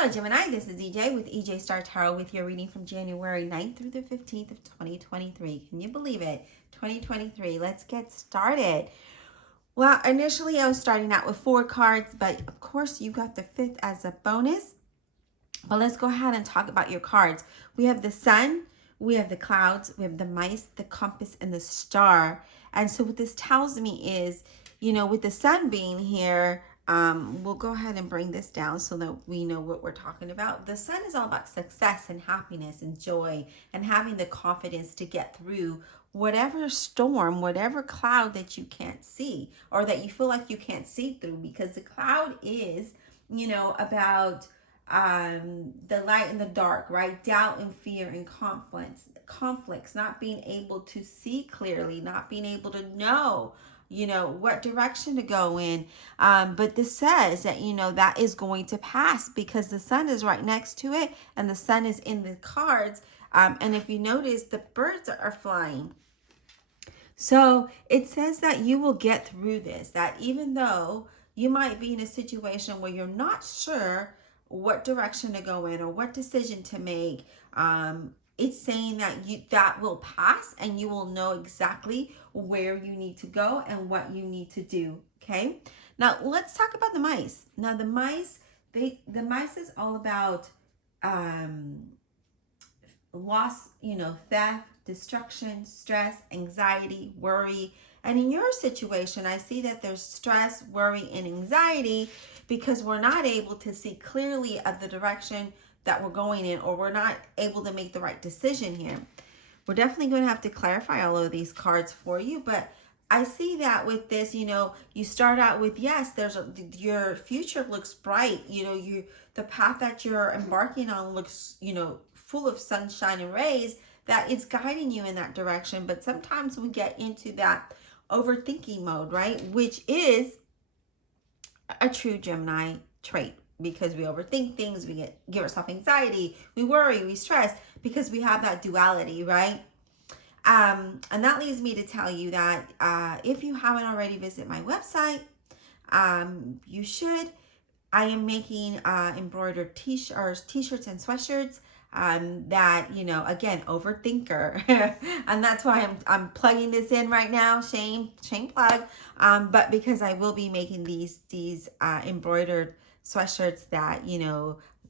Hello, Gemini. This is EJ with EJ Star Tarot with your reading from January 9th through the 15th of 2023. Can you believe it? 2023. Let's get started. Well, initially I was starting out with 4 cards, but of course you got the 5th as a bonus. But let's go ahead and talk about your cards. We have the sun, we have the clouds, we have the mice, the compass, and the star. And so what this tells me is, with the sun being here, we'll go ahead and bring this down so that we know what we're talking about. The sun is all about success and happiness and joy and having the confidence to get through whatever storm, whatever cloud that you can't see or that you feel like you can't see through, because the cloud is, about the light and the dark, right? Doubt and fear and conflicts, not being able to see clearly, not being able to know what direction to go in. But this says that, that is going to pass because the sun is right next to it and the sun is in the cards. And if you notice, the birds are flying. So it says that you will get through this, that even though you might be in a situation where you're not sure what direction to go in or what decision to make, it's saying that that will pass and you will know exactly where you need to go and what you need to do. Okay. Now let's talk about the mice. Now the mice is all about loss, theft, destruction, stress, anxiety, worry. And in your situation, I see that there's stress, worry, and anxiety because we're not able to see clearly of the direction that we're going in, or we're not able to make the right decision here. We're definitely going to have to clarify all of these cards for you, but I see that with this, you start out with, yes, your future looks bright. The path that you're embarking on looks, full of sunshine and rays, that it's guiding you in that direction. But sometimes we get into that overthinking mode, right? Which is a true Gemini trait, because we overthink things, we give ourselves anxiety, we worry, we stress, because we have that duality, right? And that leads me to tell you that if you haven't already visited my website, you should. I am making embroidered t-shirts and sweatshirts that, again, overthinker. And that's why I'm plugging this in right now. Shame plug. But because I will be making these embroidered sweatshirts that,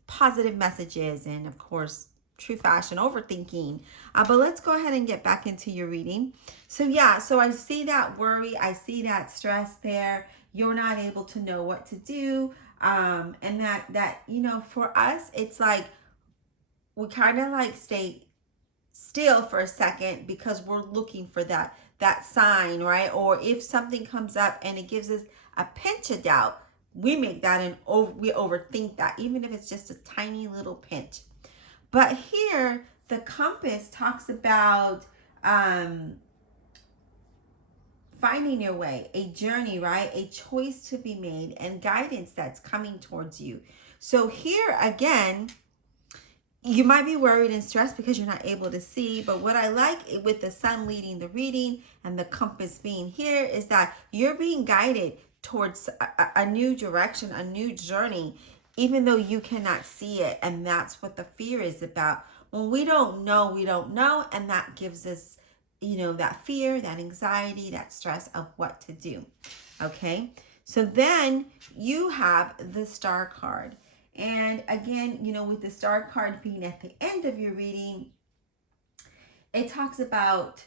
positive messages and, of course, true fashion, overthinking. But let's go ahead and get back into your reading. So I see that worry. I see that stress there. You're not able to know what to do. And that, for us, it's like we kind of like stay still for a second because we're looking for that sign, right? Or if something comes up and it gives us a pinch of doubt, we make that we overthink that, even if it's just a tiny little pinch. But here, the compass talks about finding your way, a journey, right? A choice to be made and guidance that's coming towards you. So here again, you might be worried and stressed because you're not able to see. But what I like with the sun leading the reading and the compass being here is that you're being guided towards a new direction, a new journey, even though you cannot see it. And that's what the fear is about. When we don't know, we don't know. And that gives us, that fear, that anxiety, that stress of what to do. Okay. So then you have the star card. And again, with the star card being at the end of your reading, it talks about,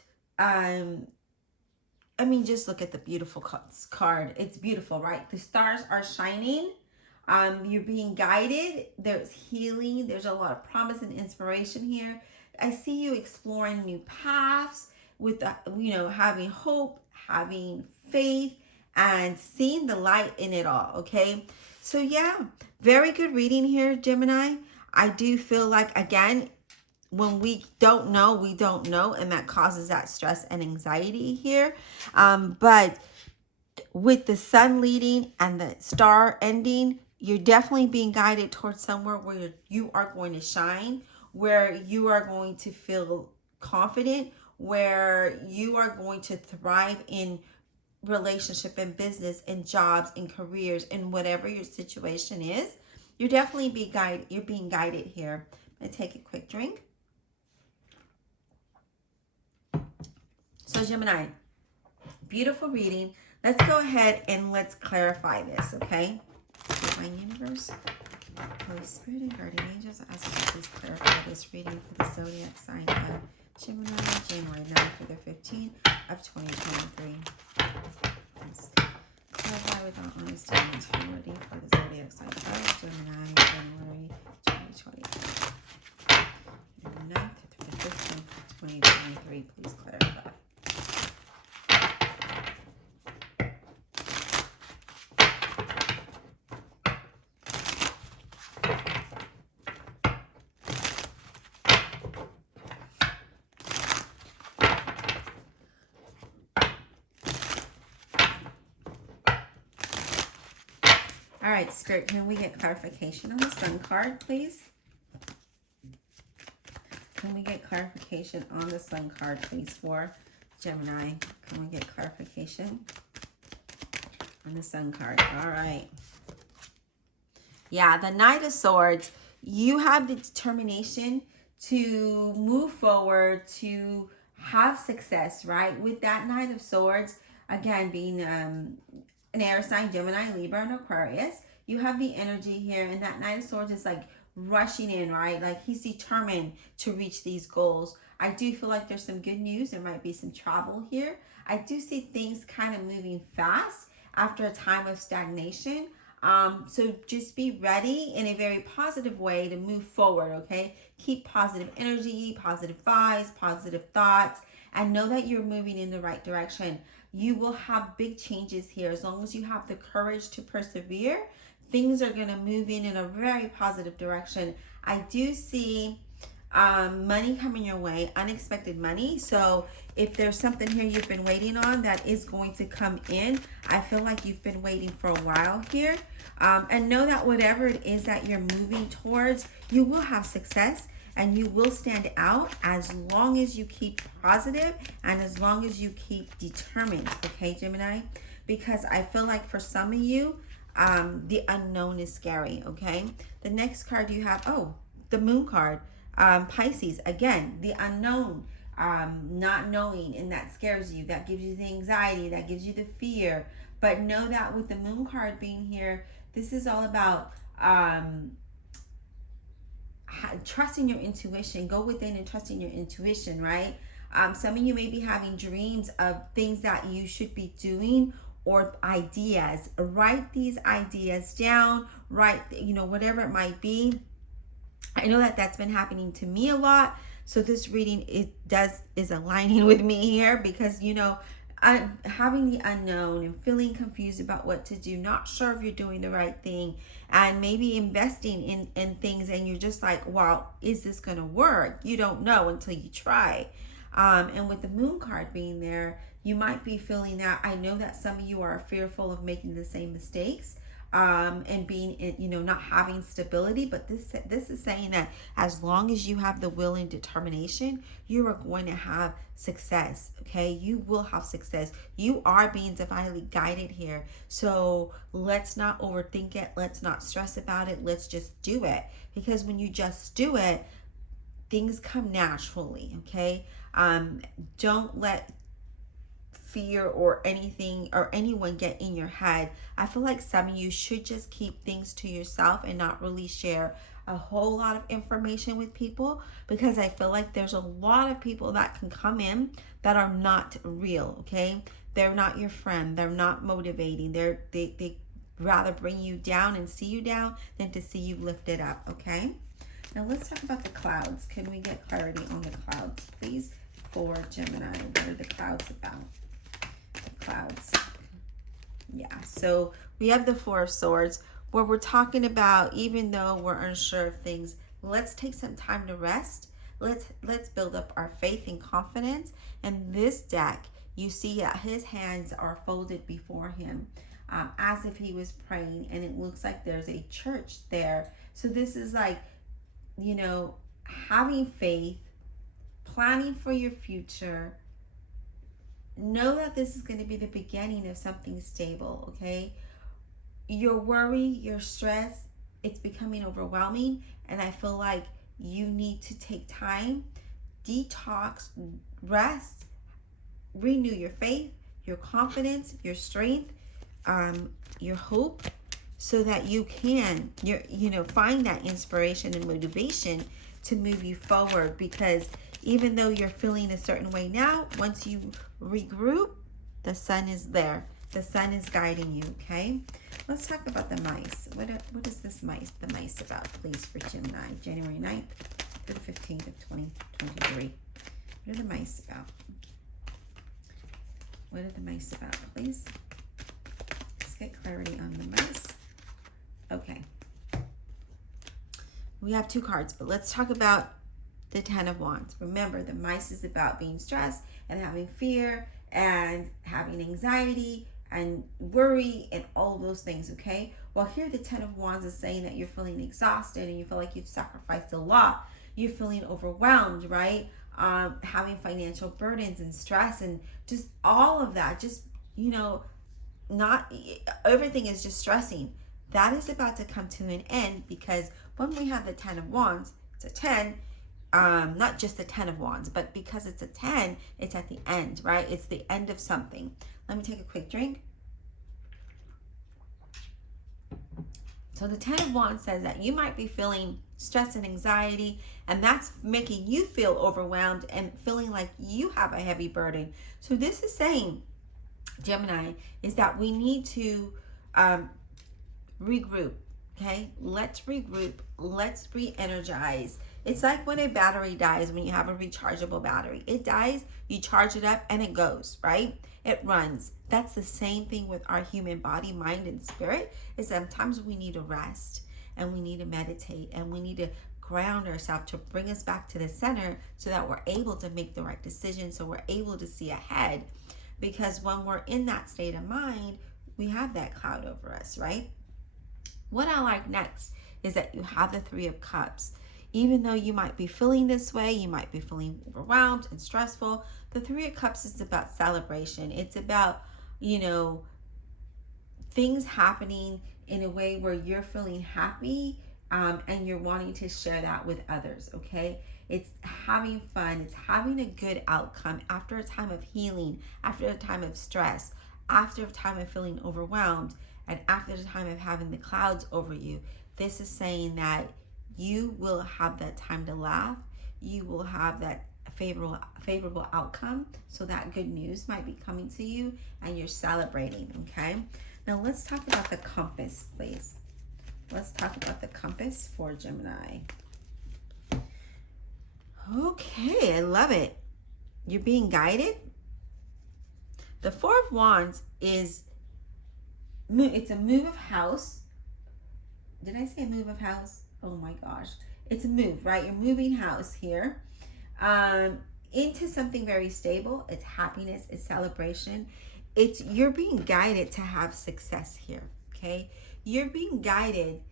just look at the beautiful card. It's beautiful, right? The stars are shining. You're being guided. There's healing. There's a lot of promise and inspiration here. I see you exploring new paths with, having hope, having faith, and seeing the light in it all, okay? So very good reading here, Gemini. I do feel like, again, when we don't know, we don't know, and that causes that stress and anxiety here. But with the sun leading and the star ending, you're definitely being guided towards somewhere where you are going to shine, where you are going to feel confident, where you are going to thrive in relationship and business and jobs and careers and whatever your situation is. You're definitely being guided. You're being guided here. I'm gonna take a quick drink. So Gemini, beautiful reading. Let's go ahead and let's clarify this, okay? Divine Universe, Holy Spirit, and Guardian Angels, I ask you to please clarify this reading for the zodiac sign of Gemini, January 9th through the 15th of 2023. Please clarify with all honesty and integrity for the zodiac sign of Gemini, January 2023. January 9th through the 15th of 2023. Please clarify. All right, Spirit, can we get clarification on the Sun card, please? Can we get clarification on the Sun card, please, for Gemini? Can we get clarification on the Sun card? All right. Yeah, the Knight of Swords, you have the determination to move forward, to have success, right? With that Knight of Swords, again, being an air sign, Gemini, Libra, and Aquarius, you have the energy here, and that Knight of Swords is like rushing in, right? Like he's determined to reach these goals. I do feel like there's some good news. There might be some travel here. I do see things kind of moving fast after a time of stagnation. So just be ready in a very positive way to move forward, okay? Keep positive energy, positive vibes, positive thoughts, and know that you're moving in the right direction. You will have big changes here. As long as you have the courage to persevere, things are going to move in a very positive direction. I do see money coming your way, unexpected money. So if there's something here you've been waiting on that is going to come in, I feel like you've been waiting for a while here. And know that whatever it is that you're moving towards, you will have success and you will stand out as long as you keep positive and as long as you keep determined, okay, Gemini? Because I feel like for some of you, the unknown is scary, okay? The next card you have, the Moon card, Pisces. Again, the unknown, not knowing, and that scares you. That gives you the anxiety, that gives you the fear. But know that with the Moon card being here, this is all about trusting your intuition. Go within and trusting your intuition, right? Some of you may be having dreams of things that you should be doing or ideas. Write these ideas down, write, whatever it might be. I know that that's been happening to me a lot. So this reading is aligning with me here because, I'm having the unknown and feeling confused about what to do, not sure if you're doing the right thing, and maybe investing in things and you're just like, wow, is this going to work? You don't know until you try. And with the Moon card being there, you might be feeling that. I know that some of you are fearful of making the same mistakes and being, not having stability. But this is saying that as long as you have the will and determination, you are going to have success, okay? You will have success. You are being divinely guided here. So let's not overthink it. Let's not stress about it. Let's just do it. Because when you just do it, things come naturally, okay? Don't let fear or anything or anyone get in your head. I feel like some of you should just keep things to yourself and not really share a whole lot of information with people, because I feel like there's a lot of people that can come in that are not real, okay? They're not your friend. They're not motivating. They rather bring you down and see you down than to see you lifted up, okay? Now let's talk about the clouds. Can we get clarity on the clouds, please, for Gemini? What are the clouds about? The clouds. Yeah, so we have the Four of Swords, where we're talking about, even though we're unsure of things, let's take some time to rest. Let's build up our faith and confidence. And this deck, you see that his hands are folded before him as if he was praying, and it looks like there's a church there. So this is like, having faith, planning for your future. Know that this is going to be the beginning of something stable, okay? Your worry, your stress, it's becoming overwhelming, and I feel like you need to take time, detox, rest, renew your faith, your confidence, your strength, your hope, so that you can find that inspiration and motivation to move you forward. Because even though you're feeling a certain way now, once you regroup, the sun is there. The sun is guiding you, okay? Let's talk about the mice. What is the mice about, please, for Gemini, January 9th through the 15th of 2023? What are the mice about? What are the mice about, please? Let's get clarity on the mice. Okay. We have 2 cards, but let's talk about the 10 of Wands. Remember, the mice is about being stressed and having fear and having anxiety and worry and all those things, okay? Well, here the 10 of Wands is saying that you're feeling exhausted and you feel like you've sacrificed a lot. You're feeling overwhelmed, right? Having financial burdens and stress and just all of that. Just, not everything is just stressing. That is about to come to an end, because when we have the 10 of Wands, it's a 10, not just the 10 of Wands, but because it's a 10, it's at the end, right? It's the end of something. Let me take a quick drink. So the 10 of Wands says that you might be feeling stress and anxiety, and that's making you feel overwhelmed and feeling like you have a heavy burden. So this is saying, Gemini, is that we need to regroup, okay? Let's regroup. Let's re-energize. It's like when a battery dies, when you have a rechargeable battery. It dies, you charge it up, and it goes, right? It runs. That's the same thing with our human body, mind, and spirit. Is sometimes we need to rest, and we need to meditate, and we need to ground ourselves to bring us back to the center so that we're able to make the right decision, so we're able to see ahead. Because when we're in that state of mind, we have that cloud over us, right? What I like next is that you have the 3 of Cups. Even though you might be feeling this way, you might be feeling overwhelmed and stressful, the 3 of Cups is about celebration. It's about, things happening in a way where you're feeling happy, and you're wanting to share that with others, okay? It's having fun. It's having a good outcome after a time of healing, after a time of stress, after a time of feeling overwhelmed, and after the time of having the clouds over you. This is saying that you will have that time to laugh. You will have that favorable outcome. So that good news might be coming to you, and you're celebrating, okay? Now let's talk about the compass, please. Let's talk about the compass for Gemini. Okay, I love it. You're being guided. The 4 of Wands it's a move of house. Did I say a move of house? Oh my gosh. It's a move, right? You're moving house here into something very stable. It's happiness, it's celebration. You're being guided to have success here, okay? You're being guided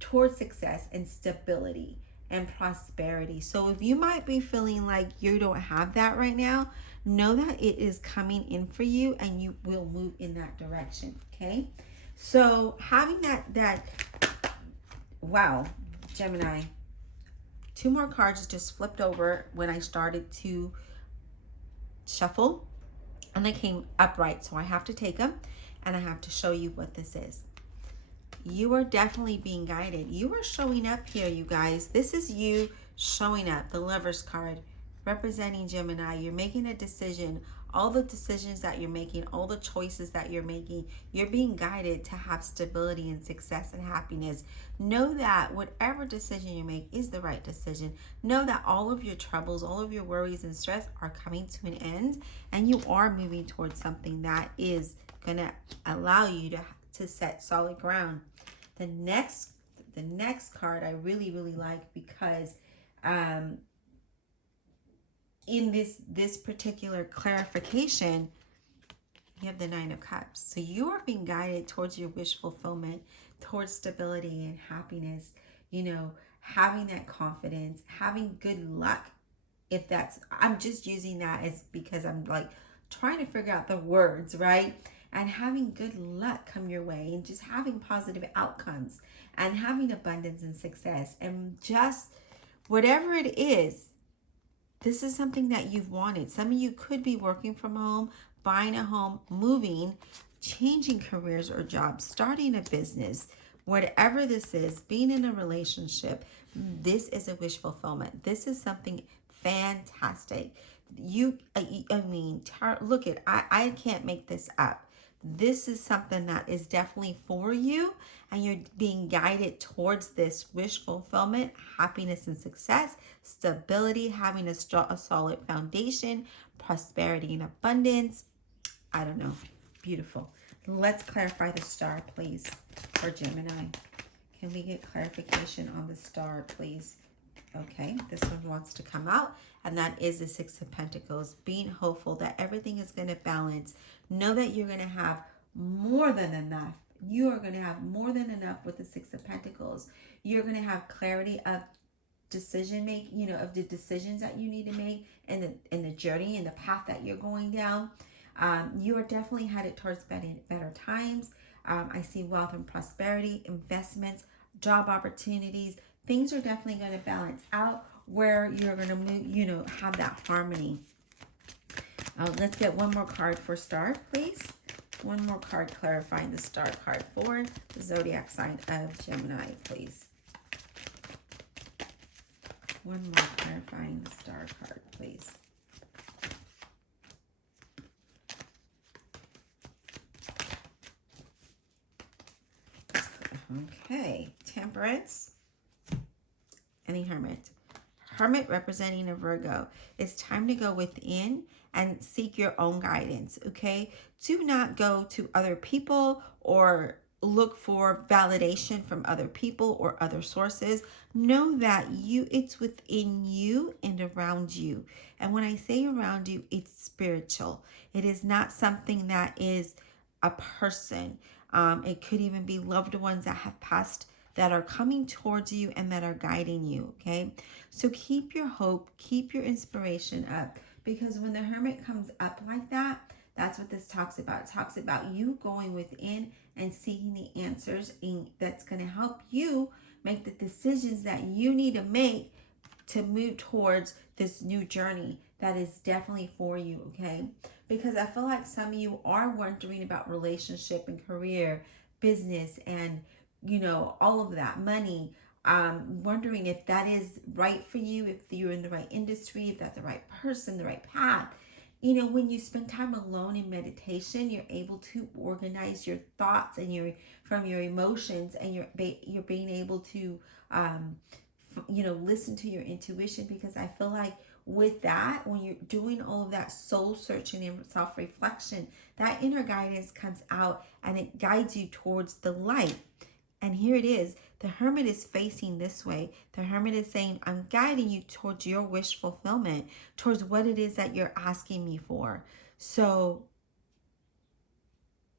towards success and stability and prosperity. So if you might be feeling like you don't have that right now, know that it is coming in for you, and you will move in that direction, okay? So having that wow, Gemini, 2 more cards just flipped over when I started to shuffle, and they came upright, so I have to take them and I have to show you what this is. You are definitely being guided. You are showing up here, you guys. This is you showing up. The Lover's card representing Gemini. You're making a decision. All the decisions that you're making, all the choices that you're making, you're being guided to have stability and success and happiness. Know that whatever decision you make is the right decision. Know that all of your troubles, all of your worries and stress are coming to an end, and you are moving towards something that is going to allow you to set solid ground. The next card I really like, because in this particular clarification, you have the 9 of Cups. So you are being guided towards your wish fulfillment, towards stability and happiness, having that confidence, having good luck. I'm just using that as because I'm like trying to figure out the words, right? and having good luck come your way, and just having positive outcomes, and having abundance and success, and just whatever it is. This is something that you've wanted. Some of you could be working from home, buying a home, moving, changing careers or jobs, starting a business, whatever this is, being in a relationship. This is a wish fulfillment. This is something fantastic. Look at, I can't make this up. This is something that is definitely for you, and you're being guided towards this wish fulfillment, happiness and success, stability, having a solid foundation, prosperity and abundance. I don't know. Beautiful. Let's clarify the star, please, for Gemini. Can we get clarification on the star, please? Okay, this one wants to come out, and that is the Six of Pentacles. Being hopeful that everything is going to balance. Know that you're going to have more than enough. You are going to have more than enough with the Six of Pentacles. You're going to have clarity of decision making, of the decisions that you need to make, and the journey and the path that you're going down. You are definitely headed towards better times. I see wealth and prosperity, investments, job opportunities. Things are definitely going to balance out where you're going to move, have that harmony. Let's get one more card for star, please. One more card clarifying the star card for the zodiac sign of Gemini, please. One more clarifying the star card, please. Okay, Temperance and the Hermit. Hermit representing a Virgo. It's time to go within and seek your own guidance, okay? Do not go to other people or look for validation from other people or other sources. Know that it's within you and around you. And when I say around you, it's spiritual. It is not something that is a person. It could even be loved ones that have passed that are coming towards you and that are guiding you, okay? So keep your hope, keep your inspiration up, because when the Hermit comes up like that, that's what this talks about. It talks about you going within and seeking the answers, and that's going to help you make the decisions that you need to make to move towards this new journey that is definitely for you, okay? Because I feel like some of you are wondering about relationship and career, business, and all of that, money, wondering if that is right for you, if you're in the right industry, if that's the right person, the right path. When you spend time alone in meditation, you're able to organize your thoughts and from your emotions, and you're being able to listen to your intuition, because I feel like with that, when you're doing all of that soul searching and self-reflection, that inner guidance comes out and it guides you towards the light. And here it is. The Hermit is facing this way. The Hermit is saying, I'm guiding you towards your wish fulfillment, towards what it is that you're asking me for. So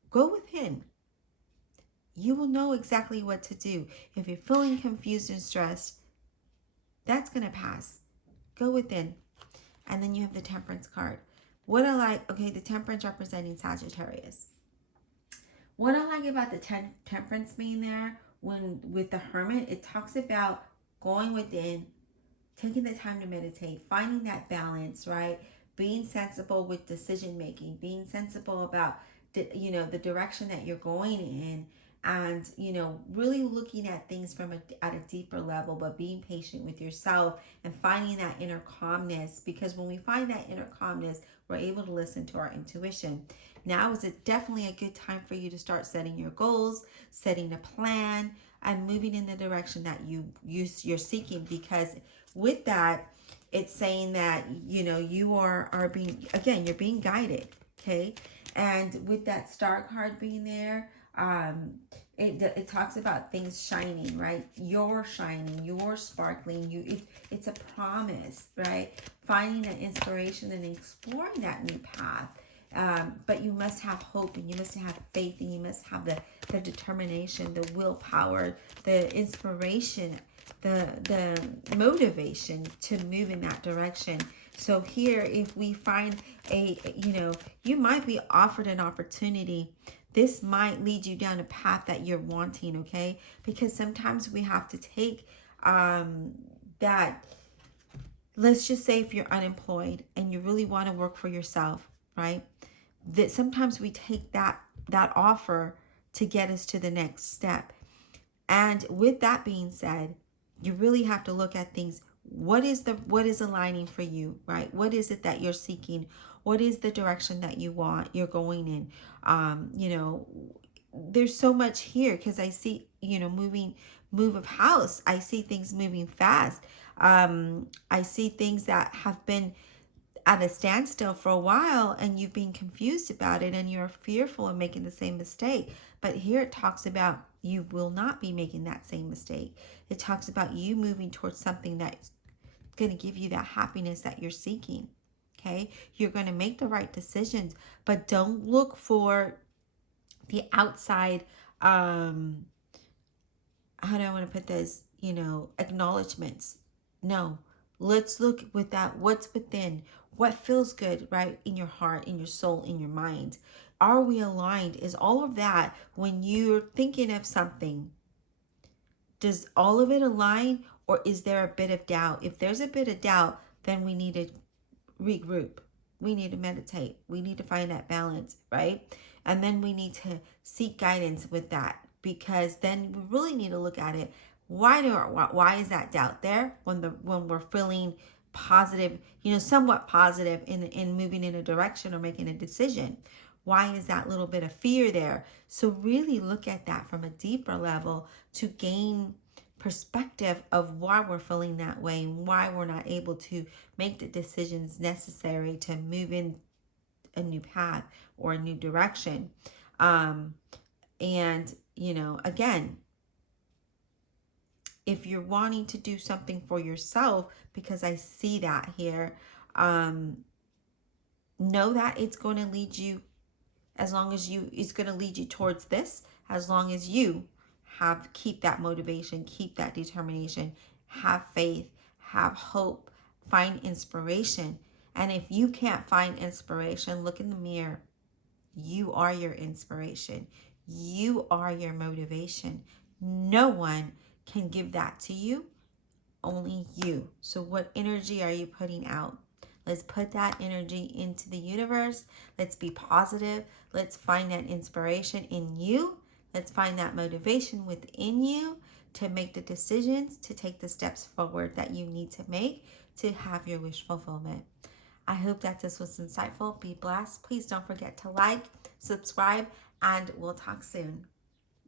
go within. You will know exactly what to do. If you're feeling confused and stressed, that's going to pass. Go within. And then you have the Temperance card. What I like, okay, the Temperance representing Sagittarius. What I like about the Temperance being there, with the Hermit, it talks about going within, taking the time to meditate, finding that balance, right? Being sensible with decision making, being sensible about the direction that you're going in, and really looking at things at a deeper level, but being patient with yourself and finding that inner calmness, because when we find that inner calmness, we're able to listen to our intuition. Now is definitely a good time for you to start setting your goals, setting a plan, and moving in the direction that you're seeking, because with that, it's saying that you are being, again, you're being guided, okay? And with that star card being there, it talks about things shining, right? You're shining, you're sparkling, it's a promise, right? Finding an inspiration and exploring that new path. But you must have hope, and you must have faith, and you must have the determination, the willpower, the inspiration, the motivation to move in that direction. So here, if we find you might be offered an opportunity. This might lead you down a path that you're wanting, okay? Because sometimes we have to take that. Let's just say if you're unemployed and you really want to work for yourself, right? That sometimes we take that offer to get us to the next step. And with that being said, you really have to look at things. What is aligning for you, right? What is it that you're seeking? What is the direction that you're going in? There's so much here, because I see, move of house. I see things moving fast. I see things that have been at a standstill for a while, and you've been confused about it, and you're fearful of making the same mistake. But here it talks about you will not be making that same mistake. It talks about you moving towards something that's going to give you that happiness that you're seeking. Okay, you're going to make the right decisions, but don't look for the outside how do I want to put this, acknowledgments. No, let's look with that. What's within? What feels good, right? In your heart, in your soul, in your mind. Are we aligned? Is all of that, when you're thinking of something, does all of it align, or is there a bit of doubt? If there's a bit of doubt, then we need to regroup. We need to meditate. We need to find that balance, right? And then we need to seek guidance with that, because then we really need to look at it. Why is that doubt there when we're feeling positive, somewhat positive in moving in a direction or making a decision? Why is that little bit of fear there? So really look at that from a deeper level to gain perspective of why we're feeling that way and why we're not able to make the decisions necessary to move in a new path or a new direction. And again, if you're wanting to do something for yourself, because I see that here, know that it's going to lead you, it's going to lead you towards this, as long as you keep that motivation, keep that determination, have faith, have hope, find inspiration. And if you can't find inspiration, look in the mirror. You are your inspiration. You are your motivation. No one can give that to you, only you. So what energy are you putting out? Let's put that energy into the universe. Let's be positive. Let's find that inspiration in you. Let's find that motivation within you to make the decisions, to take the steps forward that you need to make to have your wish fulfillment. I hope that this was insightful. Be blessed. Please don't forget to like, subscribe, and we'll talk soon.